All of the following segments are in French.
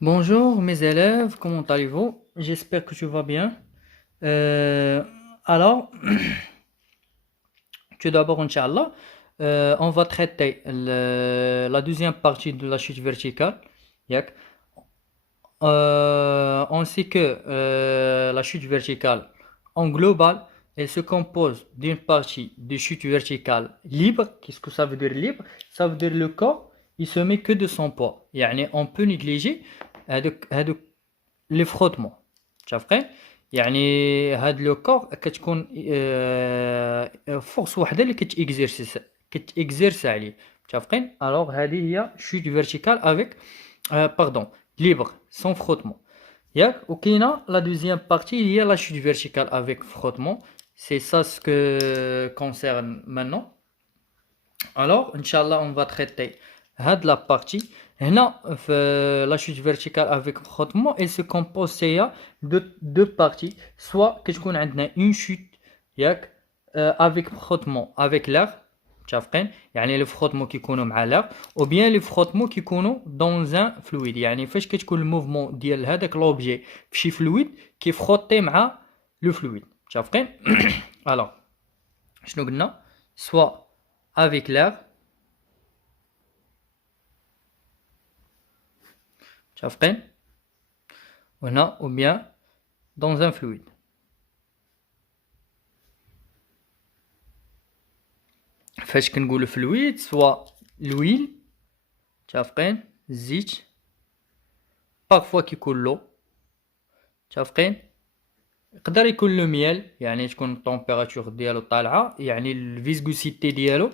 Bonjour mes élèves, comment allez-vous? J'espère que tu vas bien. Euh, alors, tout d'abord, Inch'Allah, on va traiter la deuxième partie de la chute verticale. Yak. On sait que la chute verticale, en global, elle se compose d'une partie de chute verticale libre. Qu'est-ce que ça veut dire libre? Ça veut dire le corps, il se met que de son poids. Yani, on peut négliger هذوك لي فروتمون متفقين. يعني هاد لو كور كتكون فورس وحده اللي كتاكزيرس عليه. متفقين. الوغ هذه هي شوت فيرتيكال افيك باردون ليبر سون فروتمون ياك. وكاينه لا دوزيام بارتي هي لا شوت فيرتيكال افيك فروتمون. سي سا سكو كونسيرن مانون. Alors, Inch'Allah, on va traiter de la partie. Là, la chute verticale avec frottement, elle se compose de deux parties. Soit que je connais une chute yak, avec frottement avec l'air, تشافقين يعني le frottement qui يكونوا مع l'air, ou bien les frottements qui يكونوا dans un fluide. يعني فاش كتكون الموفمون ديال هذاك l'objet في شي fluide qui فروتي مع le fluide. تشافقين. Alors, شنو قلنا؟ soit avec l'air, متفقين. وهنا ou bien dans un fluide. فاش كنقولوا fluide سوا l'huile متفقين الزيت parfois كيكون لو متفقين. يقدر يكون لو ميل يعني تكون الطومبيراتور ديالو طالعه يعني الفيسكوسيتي ديالو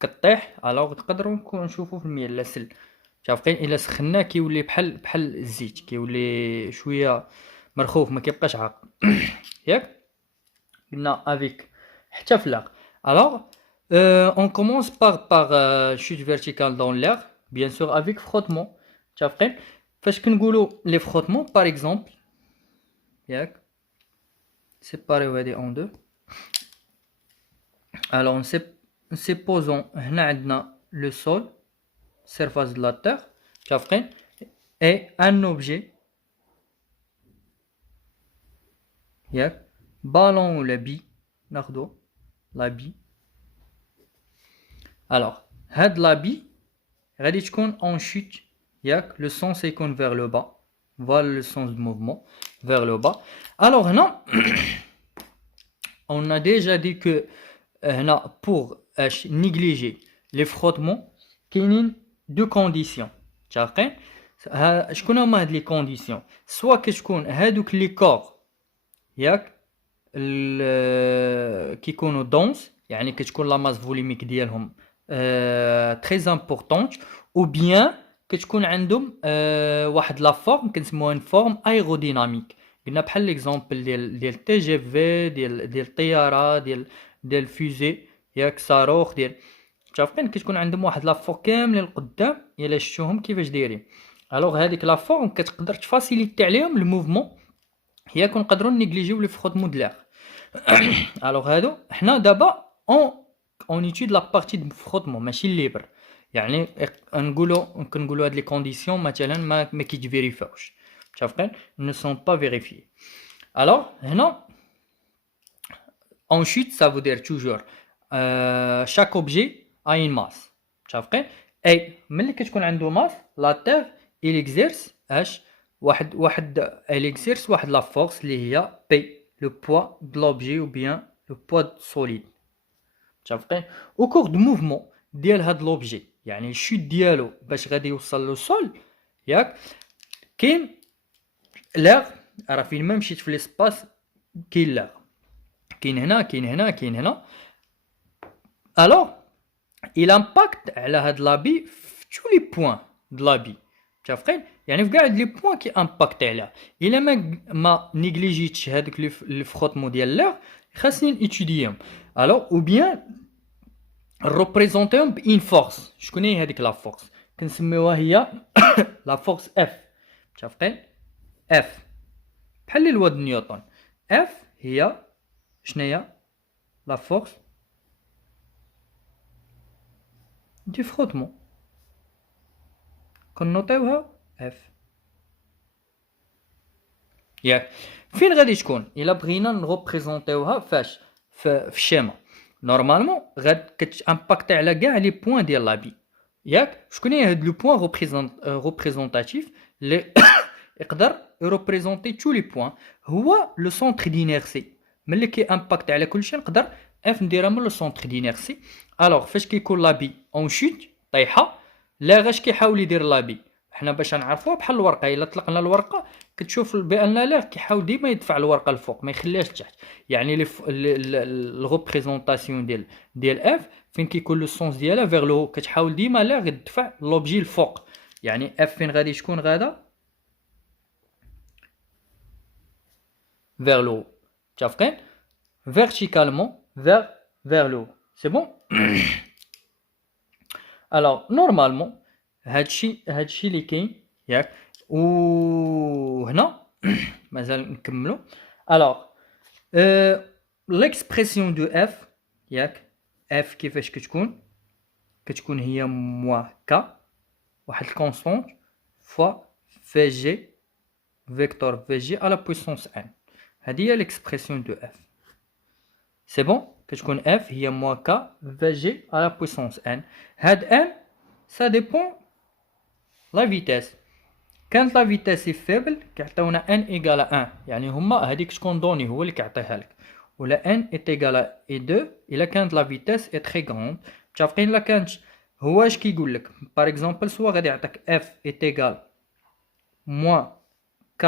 كطيح. الوغ نقدروا نشوفوا في الميل لاسل متفقين. الا سخناه كيولي بحال الزيت كيولي شويه مرخوف ما كيبقاش عاق. ياك قلنا افيك حتى في لاغ. الوغ on commence par chute verticale dans l'air, bien sûr avec frottement. متفقين. فاش كنقولوا les frottements par exemple ياك séparer هادي en deux. Alors supposons هنا عندنا le sol, surface de la terre متفقين, et un objet ياك ballon ولا بي ناخدو لا بي. alors هاد لا بي غادي تكون en chute ياك le sens يكون vers le bas. Voilà le sens du mouvement vers le bas. Alors هنا on a déjà dit que هنا pour négliger les frottements كاينين deux conditions متفقين. شكون هما هاد لي كونديسيون؟ سوا كتكون هادوك لي كور ياك كيكونوا دونس يعني كتكون لا ماس فوليميك ديالهم تري امبورطونت, او بيان كتكون عندهم واحد لا فورم كنسموها فورم ايروديناميك. قلنا بحال ليكزامبل ديال تي جي في ديال الطياره ديال الفوزي ياك صاروخ ديال متفقين. كتكون عندهم واحد لا فورم كاملين القدام الا شفتوهم كيفاش دايرين. الوغ هذيك لا فورم كتقدر تفاسيليتي عليهم الموفمون هي كنقدروا نيجليجيو لي فروتمون د l'air. الوغ هادو حنا دابا اون ايتود لا بارتي د فروتمون ماشي ليبر. يعني كنقولوا هاد لي كونديسيون مثلا ما كيتفيريفاوش متفقين ne sont pas vérifiés. alors هنا en chute ça veut dire toujours chaque objet a une masse متفقين. اي ملي كتكون عنده ماس لا تير il exerce اش واحد elle exerce واحد la force اللي هي P, le poids de l'objet ou bien le poids solide متفقين. au cours du mouvement ديال هاد l'objet يعني الشوت ديالو باش غادي يوصل لو سول ياك كاين لاغ. راه فين ما مشيت في ليسباس كاين لاغ, كاين هنا كاين هنا كاين هنا. alors il impacte على هاد لابي في tous les points de لابي متفقين. يعني في كاع هاد لي بوين كي امباكتي عليها. الا ما نيجليجيتش هادوك لي فروتمون ديال لاغ خاصني نيتوديهم. الوغ او بيان ريبريزونتيهم بان فورس. شكون هي هذيك لا فورس؟ كنسميوها هي لا فورس اف متفقين. اف بحال الواد نيوتن. اف هي شناهي لا فورس دي فروتمون كنوطيوها اف. ياك فين غادي تكون الا بغينا نغوبريزونطيوها فاش في الشيما نورمالمون غاد كتامباكتي على كاع لي بوين ديال لابي ياك شكون هي هاد لو بوين ريبريزونطاتيف اللي يقدر يروبريزونتي تو لي بوين هو لو سونتر دينيرسي ملي كي امباكتي على كلشي نقدر اف نديرها من لو سونتر دينيرسي الوغ فاش كيكون لابي اون شوت طايحه لا غاش كيحاول يدير لابي حنا باش نعرفوها بحال الورقه الا طلقنا الورقه كتشوف بان لا كيحاول ديما يدفع الورقه الفوق ما يخليهاش لتحت يعني الريبريزونطاسيون ديال اف فين كيكون لو سونس ديالها فيغ لو كتحاول ديما لا غير تدفع لوبجي الفوق يعني اف فين غادي تكون غادا vers le haut متفقين verticalement vers le haut c'est bon alors normalement هادشي اللي كاين ياك وهنا مازال نكملو alors l'expression de f ياك f كيفاش كتكون هي moins k واحد الكونستانت fois vg vecteur vg à la puissance n هذه هي l'expression de f c'est bon كتكون f هي moins k vg à la puissance n هاد n ça dépend la vitesse كانت لا فيتاس فيبل كيعطيونا n égale à 1 يعني هما هذيك شكون دوني هو اللي كيعطيها لك ولا n est égal à e2 الا كانت لا فيتاس est très grande متفقين الا كانت هو اش كيقول لك باغ اكزومبل سوا غادي يعطيك f est égal moins k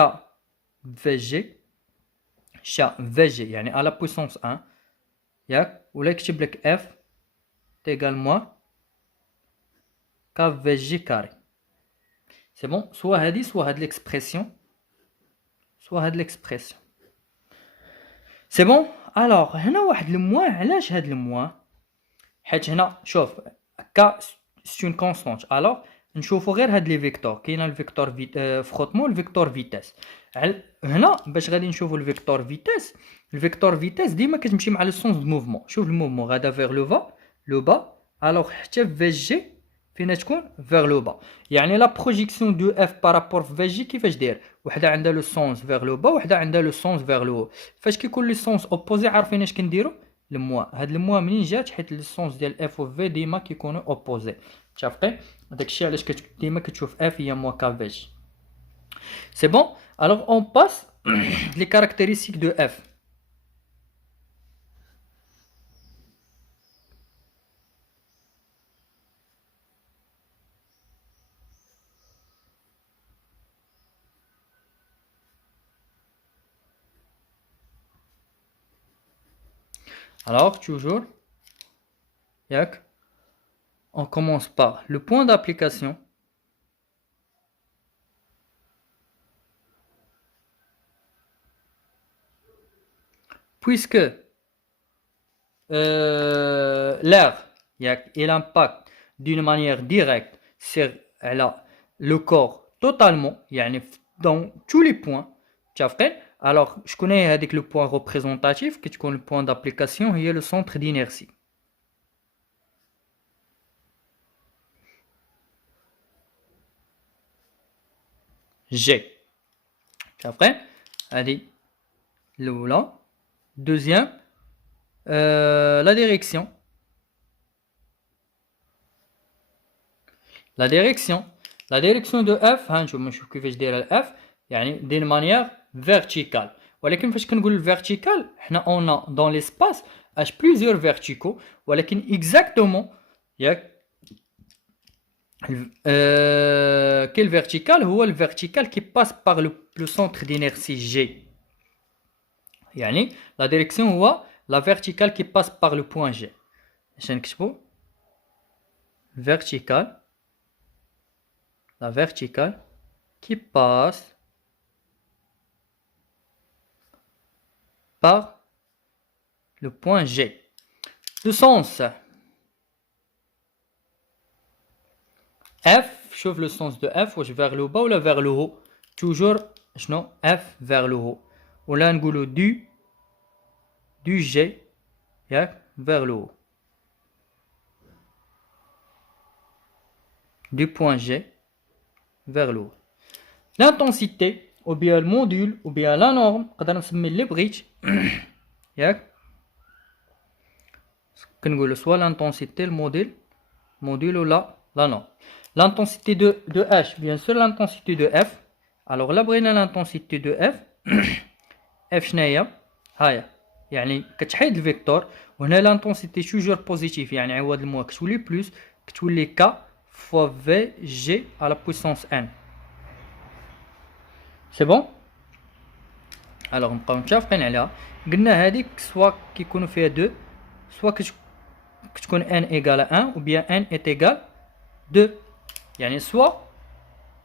vg شا vg يعني à la puissance 1 ياك ولا يكتب لك f est égal moins k vg carré c'est bon soit هادي soit هاد l'expression soit هاد l'expression c'est bon alors هنا واحد الموان علاش هاد الموان حيت هنا شوف k c'est une constante alors نشوفوا غير هاد لي فيكتور كاين الفيكتور فروتمون الفيكتور فيتاس هنا باش غادي نشوفوا الفيكتور فيتاس ديما كتمشي مع لو سونس دو موفمون شوف الموفمون غادا فيغ لو با الوغ حتى في جي فين تكون فيغ لو با يعني لا بروجيكسيون دو اف بارابور في جي كيفاش داير وحده عندها لو سونس فيغ لو با وحده عندها لو سونس فيغ لو فاش كيكون لي سونس اوبوزي عارفين اش كنديروا الموا هاد الموا منين جات حيت لي سونس ديال اف و في ديما كيكونوا اوبوزي متفقين داكشي علاش ديما كتشوف اف هي موا كا في جي سي بون alors on passe les caractéristiques de f alors toujours yak on commence par le point d'application puisque l'air il impacte d'une manière directe sur le corps totalement dans tous les points alors je connais le point représentatif qui est le point d'application il y a le centre d'inertie G après allez là deuxième la direction de F هنشوف كيفاش دايره F يعني d'une manière verticale ولكن فاش كنقول vertical حنا on a dans l'espace plusieurs verticaux ولكن exactement ياك quel vertical هو le vertical qui passe par le centre d'inertie G يعني la direction هو la verticale qui passe par le point G اش نكتبو la verticale qui passe par le point G le sens F شوف le sens de F واش vers le bas ou vers le haut toujours شنو F vers le haut ولا نقولوا du G vers le haut du point G vers le haut l'intensité ou bien le module ou bien la norme نقدر نسمي اللي بغيت ياك كنقولوا soit l'intensité le module ou la norme. L'intensité de H, bien sûr l'intensité de F. alors là بغينا l'intensité de F F شناهي هايا يعني كتحيد الفيكتور وهنا l'intensité toujours positif يعني عوض الموا كتولي بلس كتولي K fois VG à la puissance N. c'est bon. alors نبقاو متفقين عليها. قلنا هذيك سوا كيكونوا فيها دو سوا كتكون n égale à 1 ou bien n est égal 2 يعني soit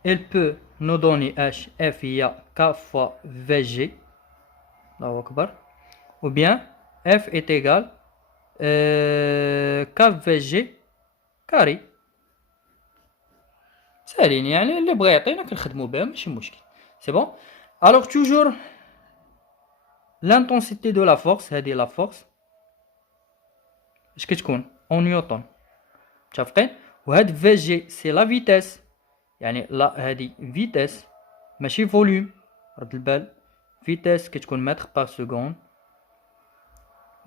elle peut nous donner h f هي k fois vg الله أكبر ou bien f est égal k vg carré. ساهلين يعني اللي بغى يعطينا كنخدموا بها ماشي مشكل. c'est bon. alors toujours l'intensité de la force هذه la force اش كتكون en نيوتن متفقين. وهاد في جي سي لا فيتاس يعني لا هادي فيتاس ماشي فوليوم رد البال فيتاس كتكون متر بار سكوند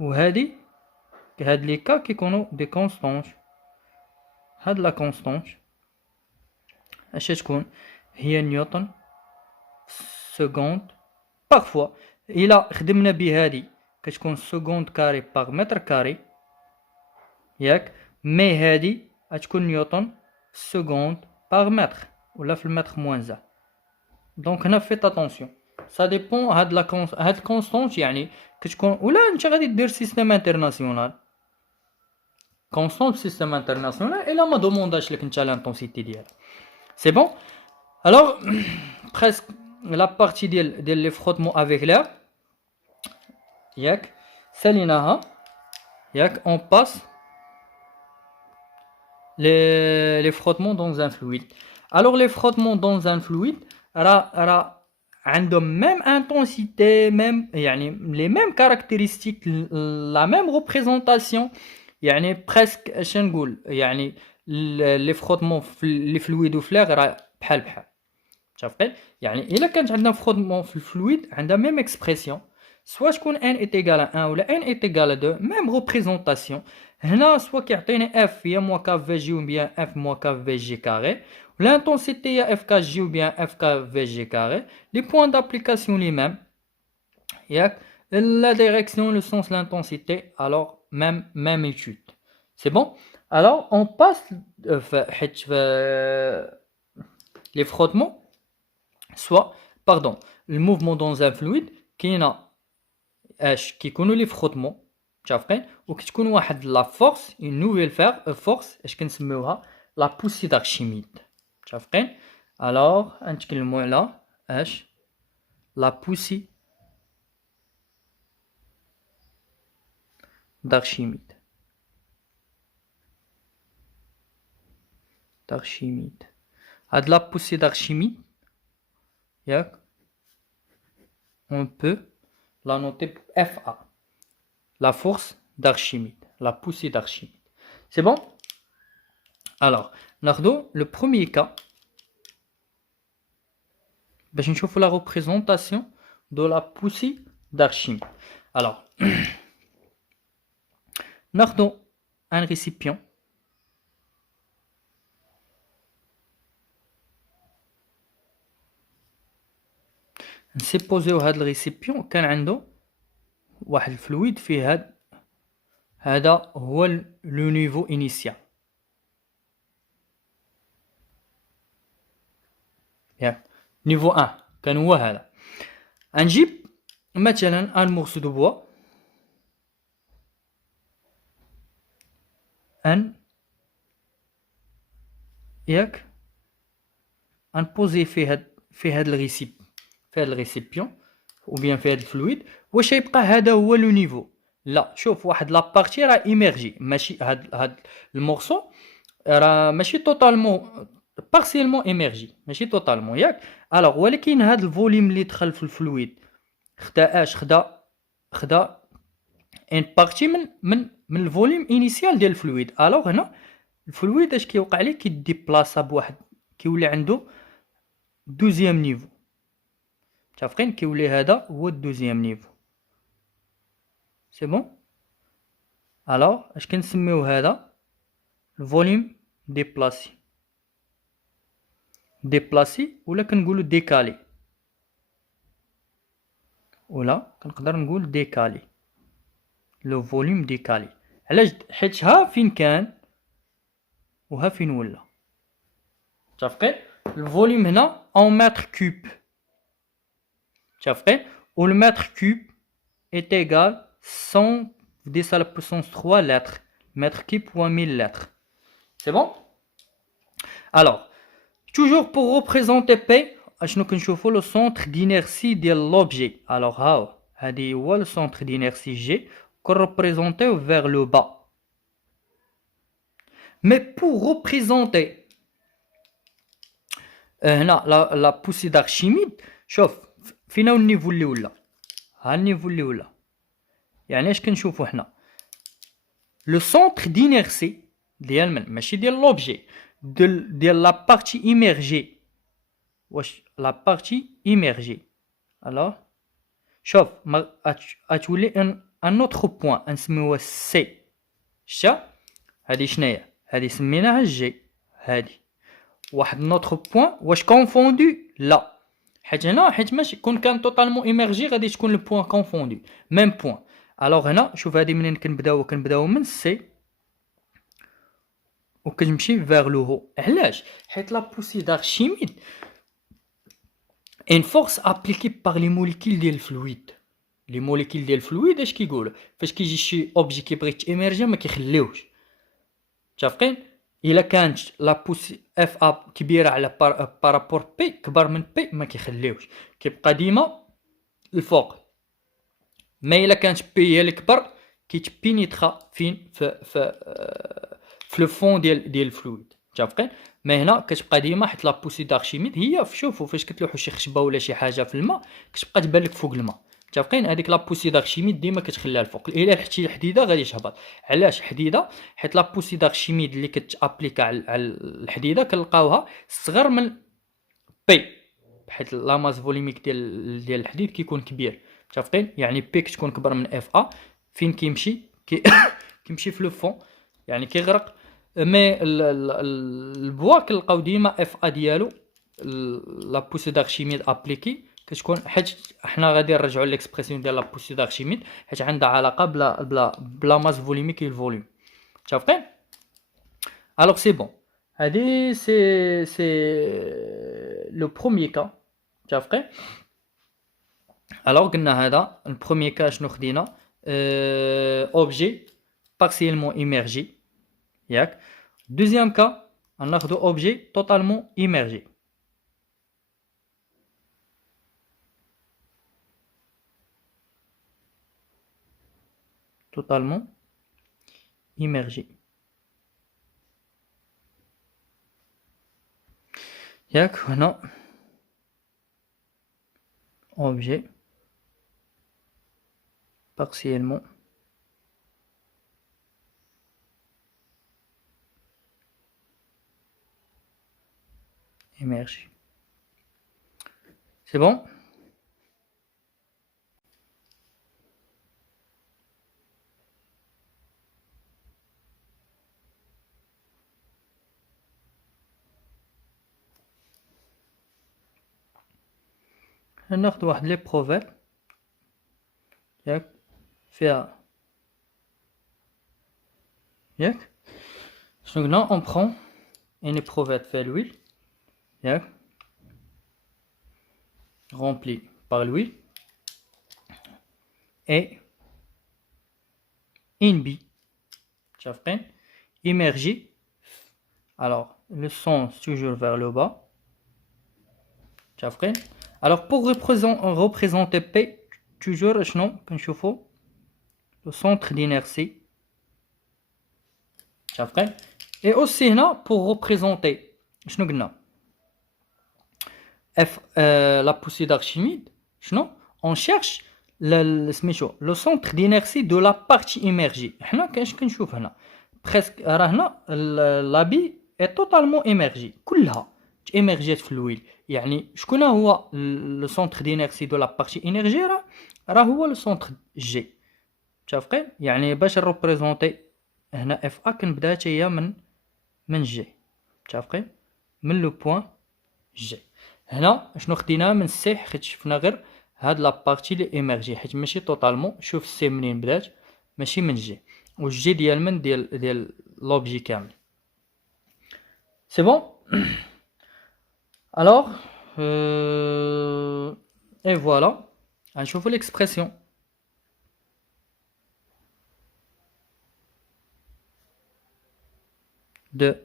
وهادي هاد لي كا كيكونوا دي كونستانت. هاد لا كونستانت اش تكون هي نيوتن سكوند بارفوا الا خدمنا بهادي كتكون سكوند كاري بار متر كاري ياك مي هادي غتكون نيوتن سكوند باغ متر ولا في المتر موان زا. دونك هنا فيت اتونسيون سا ديبون هاد هاد كونستونت يعني كتكون ولا انت غادي دير سيستيم انترناسيونال كونستونت سيستيم انترناسيونال الا ما دومونداش لك انت لانتونسيتي ديالها. سي بون. الوغ بريسك لا بارتي ديال لي فروتمون افيك لير ياك ساليناها ياك اون باس les frottements dans un fluide. Alors les frottements dans un fluide عندهم même intensité même يعني les mêmes caractéristiques la même représentation يعني presque اش نقول يعني les frottements les fluides ou l'air راه بحال متفقين. يعني الا كانت عندنا frottement في الفلويد عندها même expression soit تكون n est égal à 1 ولا n est égal à 2 même représentation. هنا سوا كيعطيني f هي موا ك في جي ou bien f موا ك في جي كاري و l'intensité هي f ك جي ou bien f ك في جي كاري. les points d'application les mêmes ياك la direction le sens l'intensité alors même étude. c'est bon. alors on passe حيت les frottements soit pardon le mouvement dans un fluide كاينه اش كيكونوا لي فروتمون متفقين وكتكون واحد لا فورس اون نوفيل فورس اش كنسميوها لا بوسي دارشيميد متفقين. الوغ نتكلموا على اش لا بوسي دارشيميد هاد لا بوسي دارشيميد ياك on peut la noter FA, la force d'Archimède, la poussée d'Archimède. C'est bon. Alors ناخذ le premier cas باش نشوفوا la représentation de la poussée d'Archimède. alors ناخذ un récipient نسيبوزيو هاد الريسيبيون كان عنده واحد الفلويد فيه هذا هو لو نيفو انيسيال ياك نيفو 1 كان هو هذا. نجيب مثلا ان مورسو دو بوا ان ياك نبوزي فيه هاد الريسيب في هذا الريسيبيون ou bien في هذا الفلويد واش يبقى هذا هو لو نيفو. لا شوف واحد لابارتي راه ايميرجي ماشي هاد المورسو راه ماشي توتالمون بارسيلمون ايميرجي ماشي توتالمون ياك. الوغ ولكن هاد الفوليوم اللي دخل في الفلويد خدا اش خدا ان بارتي من الفوليوم انيسيال ديال الفلويد. الوغ هنا الفلويد اش كيوقع ليه كيديبلاصا بواحد كيولي عنده دوزيام نيفو متفقين كيولي هذا هو الدوزيام نيفو. سي بون. الوغ اش كنسميو هذا؟ الفوليوم ديبلاسي ولا كنقولو ديكالي، ولا كنقدر نقول ديكالي، لو فوليوم ديكالي. علاش؟ حيت ها فين كان وها فين ولا. متفقين؟ الفوليوم هنا اون متر كوب، متفقين؟ والمتر كوب est égal 100 10 à la puissance 3 litres mètre cube ou 1000 litres. C'est bon? Alors, toujours pour représenter P, اشنو كنشوفو le centre d'inertie ديال l'objet. Alors ها هادي هو le centre d'inertie G qu'on représente vers le bas. Mais pour représenter هنا la poussée d'Archimede، شوف فين هو النيفو اللي ولا؟ ها النيفو اللي ولا. يعني اش كنشوفو حنا؟ لو سونتر دينيرسي ديال من؟ ماشي ديال لوبجي، ديال لا بارتي ايميرجي. واش لا بارتي ايميرجي؟ الوغ شوف غتولي ان اوتر بوين نسميوها سي. شتا هادي شناهي؟ هادي سميناها جي. هادي واحد نوتر بوين واش كونفوندو؟ لا، حيت هنا حيت ماشي كون كان توتالمون ايميرجي غادي تكون البوين كونفوندو ميم بوين. الوغ هنا شوف هادي منين كنبداو من سي وكنمشي فيغ لو هو. علاش؟ حيت لا بوسي دارشيميد ان فورس ابليكي باغ لي موليكول ديال الفلويد. لي موليكول ديال الفلويد اش كيقولوا؟ فاش كيجي شي اوبجي كيبغي تيميرجي ما كيخليوش. متفقين؟ الا كانت لا بوسي اف ا كبيره على بارابور بي كبر من بي ما كيخليوش، كيبقى ديما الفوق. ما الا كانت بي هي الكبر كيتبينيترا فين في لو فون ديال الفلويد. متفقين؟ ما هنا كتبقى ديما حيت لا بوسي دارشيميد هي شوفوا فاش كتلوحوا شي خشبه ولا شي حاجه في الماء كتبقى تبان لك فوق الماء. متفقين؟ هذيك لا بوسي دارشيميد ديما كتخليها الفوق. الا حتي الحديده غادي تهبط. علاش حديده؟ حيت لا بوسي دارشيميد اللي كتابليكا على الحديده كنلقاوها صغر من بي، حيت لا ماس فوليميك ديال الحديد كيكون كبير. متفقين؟ يعني بي كتكون كبر من اف ا فين كيمشي كيمشي في لو فون، يعني كيغرق. مي البوا كنلقاو ديما اف ا ديالو لا بوسي دارشيميد ابليكي كتكون، حيت حنا غادي نرجعوا ليكسبرسيون ديال لا بوسي دارشيميد حيت عندها علاقه بلا ماس فوليميك الفوليوم. متفقين؟ الوغ سي بون. هادي سي لو بروميي كا. متفقين؟ الوغ قلنا هذا البروميي كا شنو خدينا؟ اوبجي بارسيلمون ايميرجي، ياك. دوزيام كا غناخدو اوبجي توتالمون ايميرجي. totalement immergé. ياك هنا objet partiellement immergé. C'est bon? ناخد واحد لي بروفيت ياك فيها ياك شنو قلنا؟ اون برون ان بروفيت فيها l'huile ياك rempli par l'huile et une bille متفقين immergé. Alors le sens toujours vers le bas متفقين. Alors pour représenter P toujours شنو كنشوفو؟ le centre d'inertie متفقين. et aussi هنا pour représenter شنو قلنا؟ F la poussée d'Archimede شنو؟ on cherche سميتو le centre d'inertie de la partie immergée. حنا كنشوف هنا presque راه هنا la bille est totalement immergée كلها تيميرجيت في الويل. يعني شكون هو لو سونتر دينيرسي دو لا بارتي انرجي راه هو لو سونتر جي. متفقين؟ يعني باش نروبريزونتي هنا اف ا كنبدا حتى هي من جي. متفقين؟ من لو بوين جي. هنا شنو خديناها من سي، حيت شفنا غير هاد لا بارتي لي ايمرجي، حيت ماشي طوطالمون. شوف سي منين بدات، ماشي من جي، والجي ديال من ديال لوبجي كامل. سي بون. alors et voilà غنشوفو l'expression de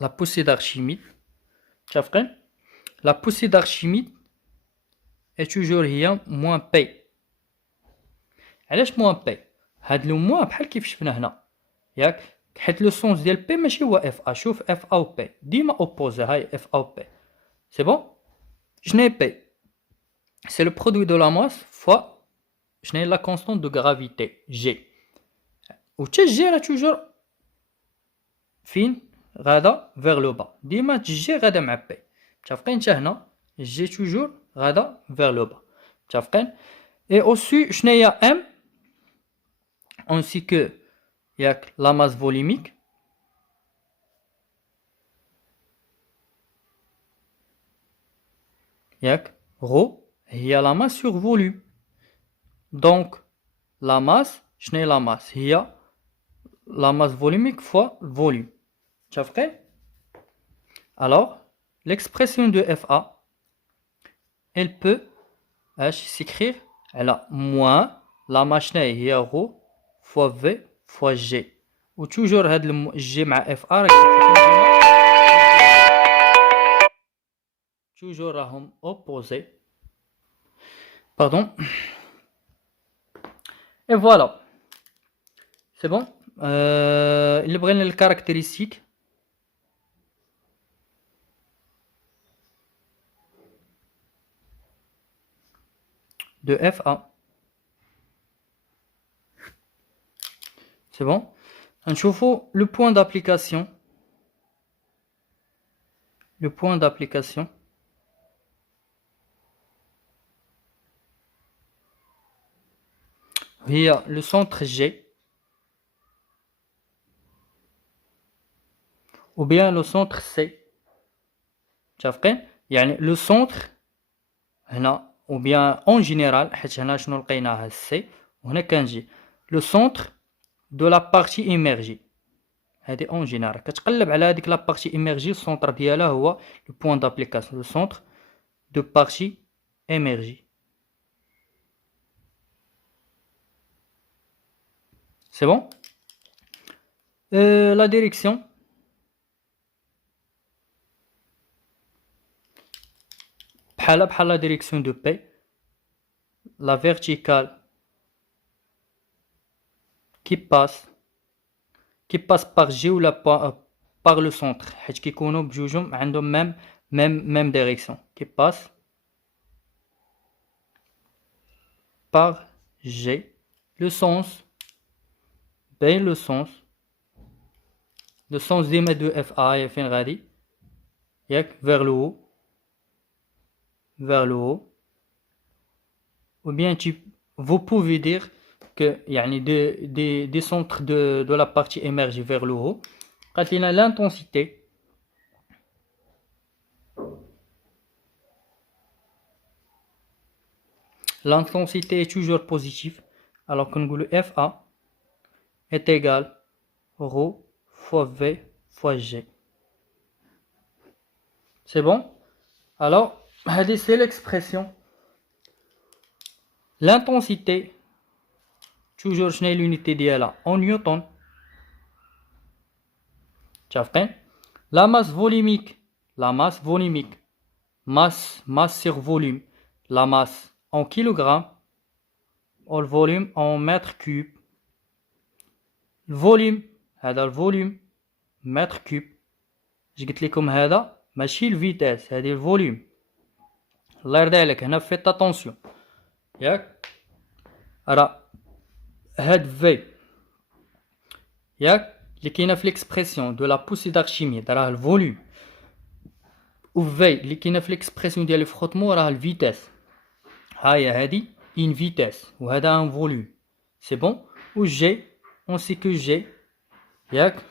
la poussée d'Archimede. متفقين؟ la poussée d'Archimede est toujours هي moins P. علاش moins P؟ هاد لو موان بحال كيف شفنا هنا، ياك؟ حيت لو سونس ديال بي ماشي هو اف ا. شوف اف ا و بي ديما اوبوزي. هاي اف ا و بي. سي بون. شنو هي بي؟ سي لو برودوي دو لا ماس فوا شنو هي لا كونستانت دو غرافيتي جي. و حتى جي راه توجور فين غادا فيغ لو با. ديما جي غادا مع بي. متفقين؟ حتى هنا جي توجور غادا فيغ لو با. متفقين؟ اي اوسي شنو هي ام ainsi que ياك la masse volumique ياك rho هي la masse sur volume. donc la masse شنو هي la masse؟ هي la masse volumique fois volume. متفقين؟ alors l'expression de FA elle peut s'écrire على moins la masse هي rho fois V fois G. و toujours هاد G مع FA toujours راهم opposés. Pardon. Et voilà. C'est bon. Il prend les caractéristiques de FA. C'est bon. نشوفوا le point d'application. Le point d'application. هي le centre G ou bien le centre C. متفقين؟ يعني le centre هنا ou bien en général حيت هنا شنو لقيناها C وهنا كنجي le centre de la partie émergée. هذه en général كتقلب على هذيك la partie émergée. السونتر ديالها هو le point d'application, le centre de partie émergée. C'est bon. La direction بحال la direction de P. La verticale qui passe par G ou par le centre حيت كيكونوا بجوجهم عندهم même direction. qui passe par G. le sens le sens ديما de FA فين غادي ياك vers le haut. ou bien vous pouvez dire que يعني des centres de la partie émergée vers le haut. قالت لنا l'intensité est toujours positive, alors que نقولوا FA est égal rho fois V fois G. C'est bon. Alors c'est l'expression. L'intensité toujours شنو هي l'unité ديالها en newton. متفقين؟ la masse volumique masse sur volume, la masse en kilogrammes ou le volume en mètres cubes. le volume هذا الفوليوم متر كوب. اش قلت لكم هذا ماشي الفيتاس، هذه الفوليوم. الله يرضي عليك هنا فيت اتونسيون ياك. راه هاد في ياك اللي كاينه في ليكسبرسيون دو لا بوسي دارشيميد راه الفوليوم و V اللي كاينه في ليكسبرسيون ديال الفروتمون راه الفيتاس. ها هي هادي une vitesse وهذا un volume. C'est bon. و G on sait que G ياك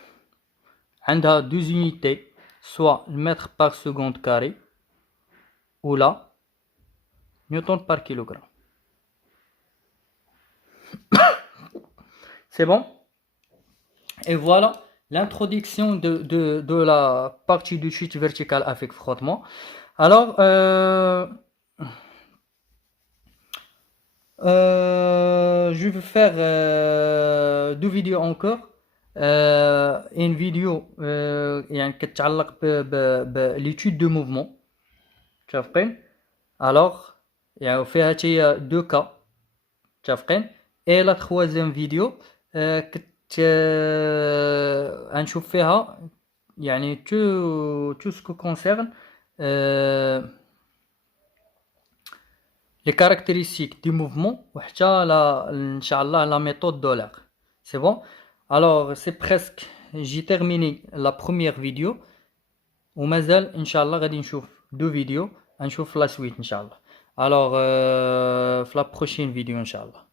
عندها 2 unités soit le mètre par seconde carré ou la newton par kilogramme. C'est bon. Et voilà l'introduction de la partie du switch vertical avec frottement. Alors, je vais faire 2 vidéos encore. Une vidéo يعني كتعلق l'étude de mouvement. متفقين؟ alors يعني فيها حتى 2 cas. متفقين؟ et la troisième vidéo غنشوف فيها يعني tout ce qui concerne les caractéristiques du mouvement وحتى ان شاء الله la méthode d'Euler. C'est bon. Alors c'est presque j'ai terminé la première vidéo ومازال ان شاء الله غادي نشوف 2 فيديو غنشوف la suite ان شاء الله. alors في la prochaine vidéo ان شاء الله.